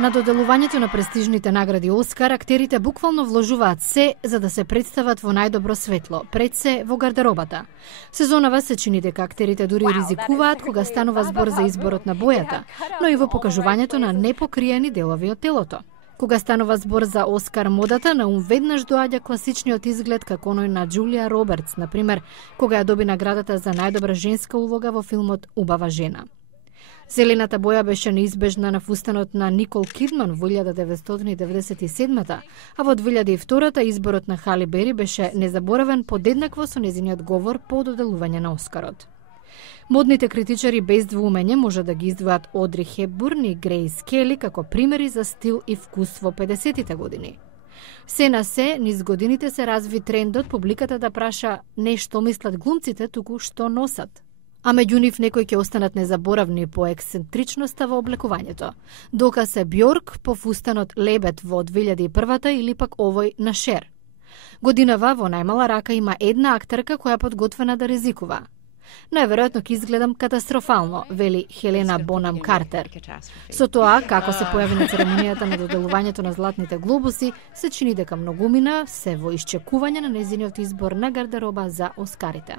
На доделувањето на престижните награди Оскар, актерите буквално вложуваат се за да се представат во најдобро светло, пред се во гардеробата. Сезонава се чини дека актерите дури ризикуваат кога станува збор за изборот на бојата, но и во покажувањето на непокриени делови од телото. Кога станува збор за Оскар модата, на ум веднаш доаѓа класичниот изглед како оној на Џулија Робертс, например, кога ја доби наградата за најдобра женска улога во филмот Убава жена. Зелената боја беше неизбежна на фустанот на Никол Кидман во 1997, а во 2002 изборот на Хали Бери беше незаборавен подеднакво со нејзиниот говор по доделување на Оскарот. Модните критичари без двумење може да ги издвојат Одри Хепбурн и Грейс Кели како примери за стил и вкус во 50-тите години. Се на се, низ годините се разви трендот публиката да праша не што мислат глумците, туку што носат. А меѓу нив некои ќе останат незаборавни по ексцентричноста во облекувањето. Доказ е Бјорк по фустанот Лебет во 2001 или пак овој на Шер. Годинава во најмала рака има една актерка која подготвена да ризикува. Најверојатно ќе изгледам катастрофално, вели Хелена Бонам Картер. Со тоа, како се појави на церемонијата на доделувањето на Златните глобуси, се чини дека многумина се во исчекување на нејзиниот избор на гардероба за Оскарите.